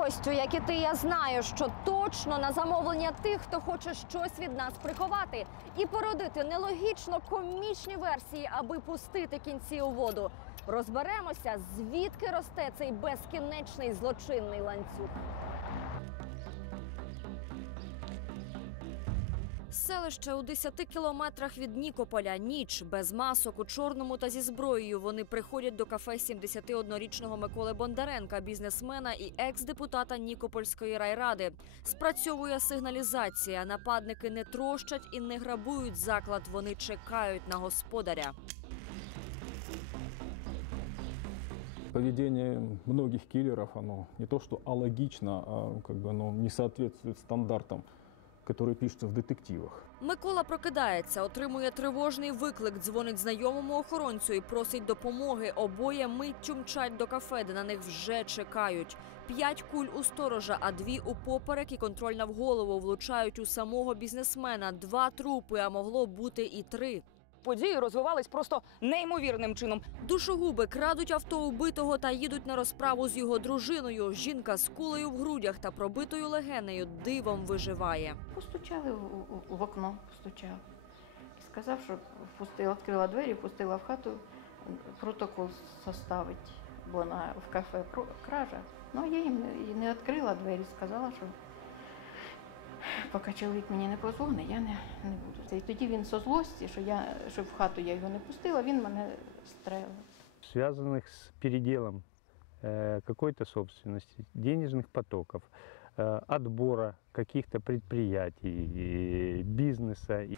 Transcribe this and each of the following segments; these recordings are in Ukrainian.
Костю, як і ти, я знаю, що точно на замовлення тих, хто хоче щось від нас приховати і породити нелогічно комічні версії, аби пустити кінці у воду. Розберемося, звідки росте цей безкінечний злочинний ланцюг. Селище у 10 кілометрах від Нікополя. Ніч без масок у чорному та зі зброєю. Вони приходять до кафе 71-річного Миколи Бондаренка, бізнесмена і екс-депутата Нікопольської райради. Спрацьовує сигналізація. Нападники не трощать і не грабують заклад. Вони чекають на господаря. Поведение многих киллеров, оно не то что алогично, а как бы оно не соответствует стандартам, которые пишутся в детективах. Микола прокидається, отримує тривожний виклик, дзвонить знайомому охоронцю і просить допомоги. Обоє миттю мчать до кафе, де на них вже чекають. П'ять куль у сторожа, а дві у поперек і контрольна в голову влучають у самого бізнесмена. Два трупи, а могло бути і три. Події розвивались просто неймовірним чином. Душогуби крадуть авто убитого та їдуть на розправу з його дружиною. Жінка з кулею в грудях та пробитою легенею дивом виживає. Постучали в, окно, постучав. І сказав, що впустила, відкрила двері, пустила в хату протокол составить, бо на, в кафе про- кража. Ну, я їм не відкрила двері, сказала, що поки чоловік мені не позвонить, я не, не буду. І тоді він со злості, що, я, що в хату я його не пустила, він мене стрелив. связанных с переделом э, какой-то собственности, денежных потоков, э, отбора каких-то предприятий, и бизнеса. И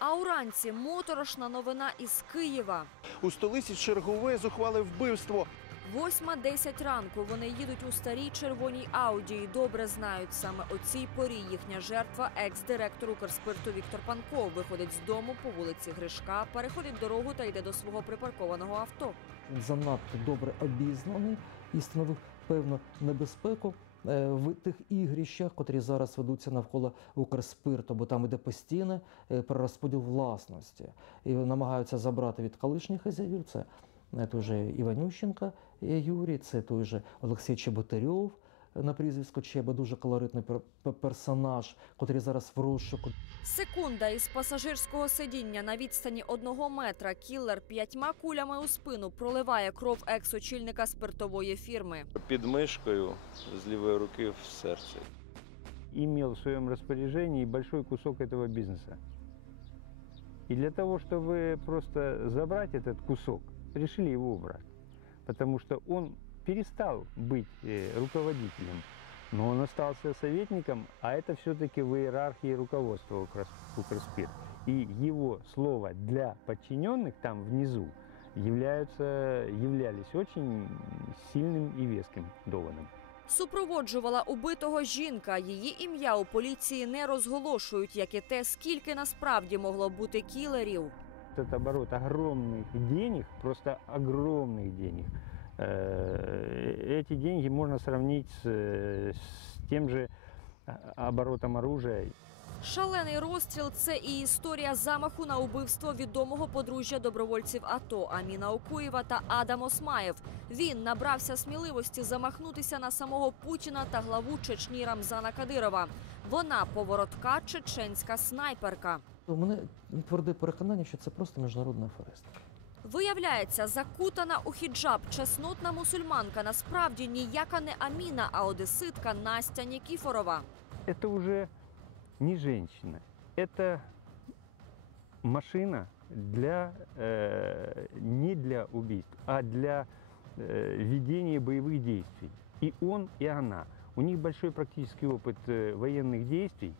А уранці моторошна новина із Києва. У столиці чергове зухвале вбивство. 8.10 ранку вони їдуть у старій червоній Ауді і добре знають саме о цій порі їхня жертва, екс-директор Укрспирту Віктор Панков, виходить з дому по вулиці Гришка, переходить дорогу та йде до свого припаркованого авто. Він занадто добре обізнаний і становив певну небезпеку е, в тих ігрищах, котрі зараз ведуться навколо Укрспирту, бо там іде постійне перерозподіл власності. І намагаються забрати від колишніх хазяїв. Це той же Іванющенка е, Юрій, це той же Олексій Чеботарьов. е, На прізвисько Чеба дуже колоритний пер- пер- персонаж, котрий зараз в розшуку. Секунда із пасажирського сидіння на відстані одного метра кілер п'ятьма кулями у спину проливає кров екс-очільника спиртової фірми. під мишкою з лівої руки в серце. имел в своем распоряжении большой кусок этого бизнеса. И для того, чтобы просто забрать этот кусок, решили его убрать. Потому что он перестал быть э, руководителем, но он остался советником, а это все-таки в иерархии руководства Укрс- Укрспирт. И его слово для подчиненных там внизу являются, являлись очень сильным и веским доводом. Супроводжувала убитого жінка. Її ім'я у поліції не розголошують, як і те, скільки насправді могло бути кілерів. этот оборот огромных денег, просто огромных денег, э, эти деньги можно сравнить с, э, с тем же а, оборотом оружия. Шалений розстріл це і історія замаху на убивство відомого подружжя добровольців АТО Аміна Окуєва та Адам Осмаєв. Він набрався сміливості замахнутися на самого Путіна та главу Чечні Рамзана Кадирова. Вона поворотка чеченська снайперка. У мене тверде переконання, що це просто міжнародна аферистка. Виявляється, закутана у хіджаб чеснотна мусульманка насправді ніяка не Аміна, а одеситка Настя Нікіфорова. Это уже не женщина, это машина для, э, не для убийств, а для э, ведения боевых действий. И он, и она. У них большой практический опыт э, военных действий,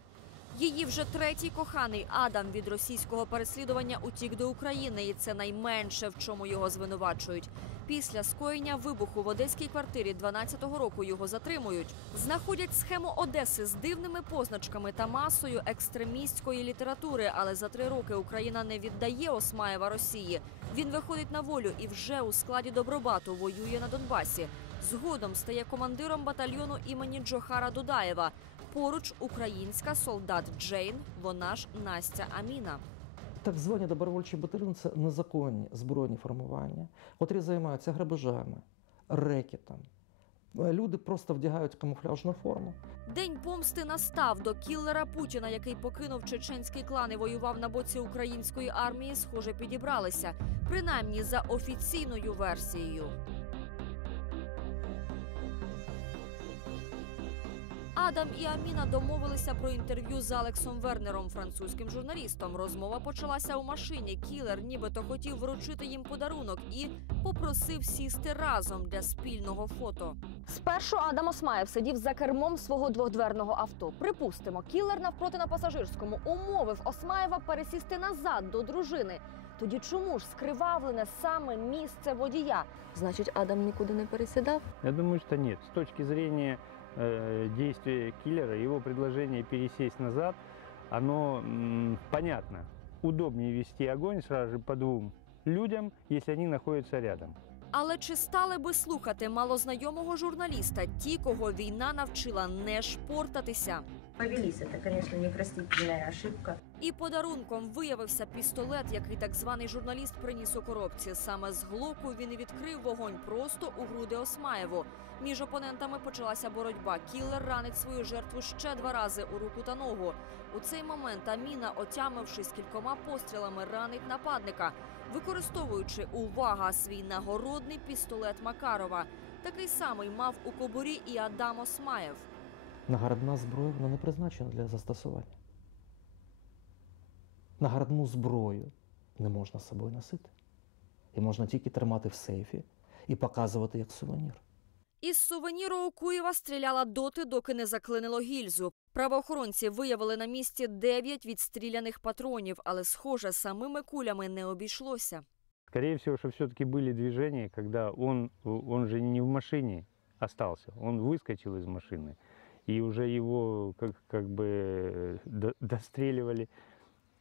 Її вже третій коханий Адам від російського переслідування утік до України, і це найменше, в чому його звинувачують. Після скоєння вибуху в одеській квартирі 12-го року його затримують. Знаходять схему Одеси з дивними позначками та масою екстремістської літератури. Але за три роки Україна не віддає Осмаєва Росії. Він виходить на волю і вже у складі Добробату воює на Донбасі. Згодом стає командиром батальйону імені Джохара Дудаєва. Поруч українська солдат Джейн, вона ж Настя Аміна. Так звані добровольчі батальйони це незаконні збройні формування, котрі займаються грабежами, рекетом, Люди просто вдягають камуфляжну форму. День помсти настав до кіллера Путіна, який покинув чеченський клан і воював на боці української армії. Схоже, підібралися, принаймні за офіційною версією. Адам і Аміна домовилися про інтерв'ю з Алексом Вернером, французьким журналістом. Розмова почалася у машині. Кілер нібито хотів вручити їм подарунок і попросив сісти разом для спільного фото. Спершу Адам Осмаєв сидів за кермом свого двохдверного авто. Припустимо, кілер навпроти на пасажирському умовив Осмаєва пересісти назад до дружини. Тоді чому ж скривавлене саме місце водія? Значить, Адам нікуди не пересідав? Я думаю, что нет. С точки зрения э, действия киллера, его предложение пересесть назад, оно м, понятно. Удобнее вести огонь сразу же по двум людям, если они находятся рядом. Але чи стали би слухати малознайомого журналіста ті, кого війна навчила не шпортатися? Повелись. Это, конечно, непростительная ошибка. І подарунком виявився пістолет, який так званий журналіст приніс у коробці. Саме з глоку він і відкрив вогонь просто у груди Осмаєву. Між опонентами почалася боротьба. Кілер ранить свою жертву ще два рази у руку та ногу. У цей момент Аміна, отямившись кількома пострілами, ранить нападника, використовуючи увага свій нагородний пістолет Макарова. Такий самий мав у кобурі і Адам Осмаєв. Наградна зброя вона не призначена для застосування. Наградну зброю не можна з собою носити. І можна тільки тримати в сейфі і показувати як сувенір. Із сувеніру у Куєва стріляла доти, доки не заклинило гільзу. Правоохоронці виявили на місці дев'ять відстріляних патронів, але, схоже, самими кулями не обійшлося. Скорее всего, что все-таки были движения, когда он, он же не в машине остался, он выскочил из машины, и уже его как, как бы до- достреливали,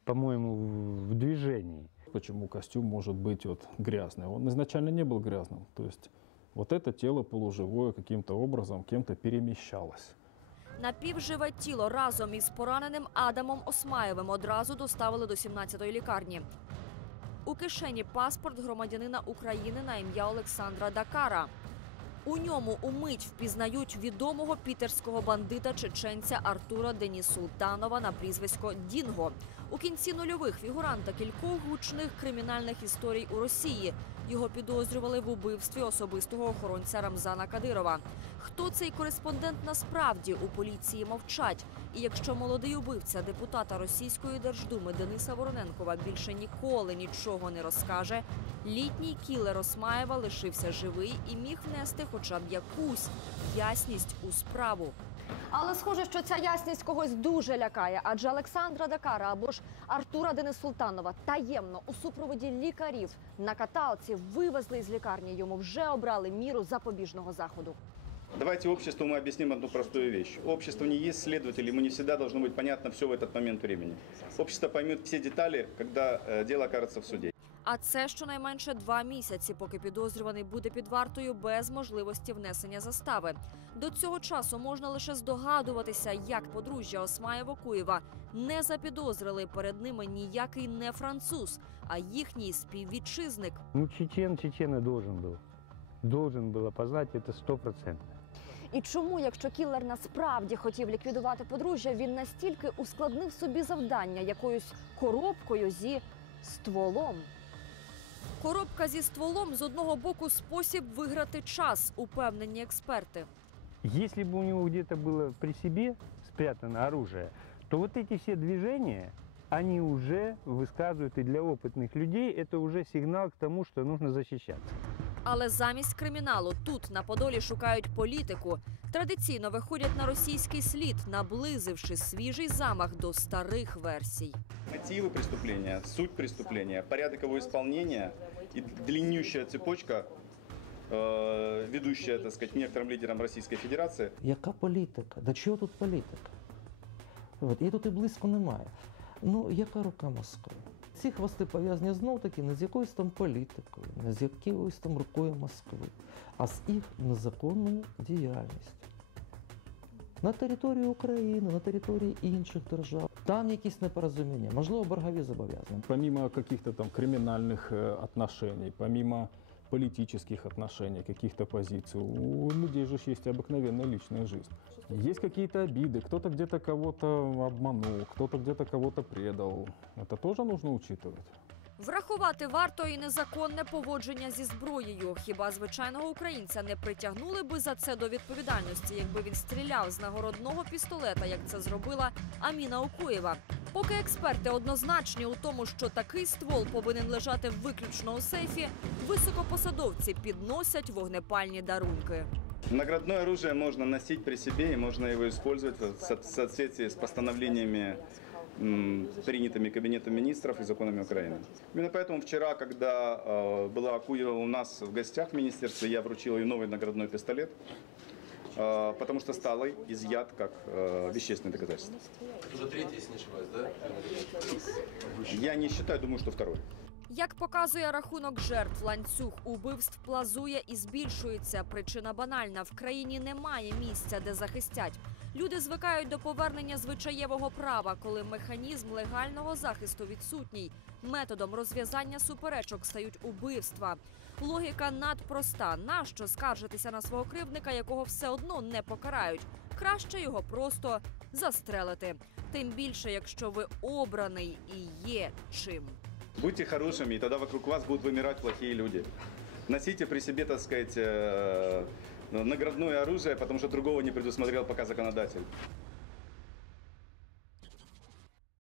по-моему, в- в движении. Почему костюм может быть вот грязный? Он изначально не был грязным. То есть вот это тело полуживое каким-то образом кем-то перемещалось. Напівживе тіло разом із пораненим Адамом Осмаєвим одразу доставили до 17-ї лікарні. У кишені паспорт громадянина України на ім'я Олександра Дакара. У ньому умить впізнають відомого пітерського бандита чеченця Артура Денісултанова на прізвисько Дінго. У кінці нульових фігуранта кількох гучних кримінальних історій у Росії. Його підозрювали в убивстві особистого охоронця Рамзана Кадирова. Хто цей кореспондент насправді у поліції мовчать? І якщо молодий убивця депутата російської держдуми Дениса Вороненкова більше ніколи нічого не розкаже, літній кілер Осмаєва лишився живий і міг внести хоча б якусь ясність у справу. Але схоже, що ця ясність когось дуже лякає, адже Олександра Дакара або ж Артура Денисултанова таємно у супроводі лікарів на каталці вивезли з лікарні. Йому вже обрали міру запобіжного заходу. Давайте обществу мы объясним одну простую вещь. Общество не есть следователь, ему не всегда должно быть понятно все в этот момент времени. Общество поймет все детали, когда э, дело окажется в суде. А це щонайменше два місяці, поки підозрюваний буде під вартою без можливості внесення застави. До цього часу можна лише здогадуватися, як подружжя Осмаєво Куєва не запідозрили перед ними ніякий не француз, а їхній співвітчизник. Ну, чечен, чечен и должен был. Должен был опознать это сто процентов. І чому, якщо кілер насправді хотів ліквідувати подружжя, він настільки ускладнив собі завдання якоюсь коробкою зі стволом? Коробка зі стволом з одного боку спосіб виграти час, упевнені експерти. Если бы у него где-то было при себе спрятано оружие, то вот эти все движения, они уже высказывают, и для опытных людей это уже сигнал к тому, что нужно защищаться. Але замість криміналу тут на Подолі шукають політику. Традиційно виходять на російський слід, наблизивши свіжий замах до старих версій. Мотивы преступления, суть преступления, порядок его исполнения и длиннющая цепочка, э, ведущая, так сказать, к некоторым лидерам Российской Федерации, Яка політика? До чого тут політика? От, її тут і близько немає. Ну, яка рука Москви? Ці хвости пов'язані знов таки не з якоюсь там політикою, не з якоюсь там рукою Москви, а з їх незаконною діяльністю. На території України, на території інших держав. Там якісь непорозуміння, можливо, боргові зобов'язання. Помимо каких-то там кримінальних э, отношений, помимо политических отношений, каких-то позиций. У людей же есть обыкновенная личная жизнь. Есть какие-то обиды, кто-то где-то кого-то обманул, кто-то где-то кого-то предал. Это тоже нужно учитывать. Врахувати варто і незаконне поводження зі зброєю. Хіба звичайного українця не притягнули би за це до відповідальності, якби він стріляв з нагородного пістолета, як це зробила Аміна Окуєва. Поки експерти однозначні у тому, що такий ствол повинен лежати виключно у сейфі, високопосадовці підносять вогнепальні дарунки. Наградное оружие можно носить при себе и можно его использовать в соответствии с постановлениями, принятыми Кабинетом министров и законами Украины. Именно поэтому вчера, когда э, была Акуева у нас в гостях в министерстве, я вручил ей новый наградной пистолет, э, потому что сталый изъят как э, вещественное доказательство. Уже третий, если не ошибаюсь, да? Я не считаю, думаю, что второй. Як показує рахунок жертв, ланцюг убивств плазує і збільшується. Причина банальна: в країні немає місця, де захистять. Люди звикають до повернення звичаєвого права, коли механізм легального захисту відсутній. Методом розв'язання суперечок стають убивства. Логіка надпроста. Нащо скаржитися на свого кривдника, якого все одно не покарають? Краще його просто застрелити. Тим більше, якщо ви обраний і є чим. Будьте хорошими, и тогда вокруг вас будут вымирать плохие люди. Носите при себе, так сказать, э, наградное оружие, потому что другого не предусмотрел пока законодатель.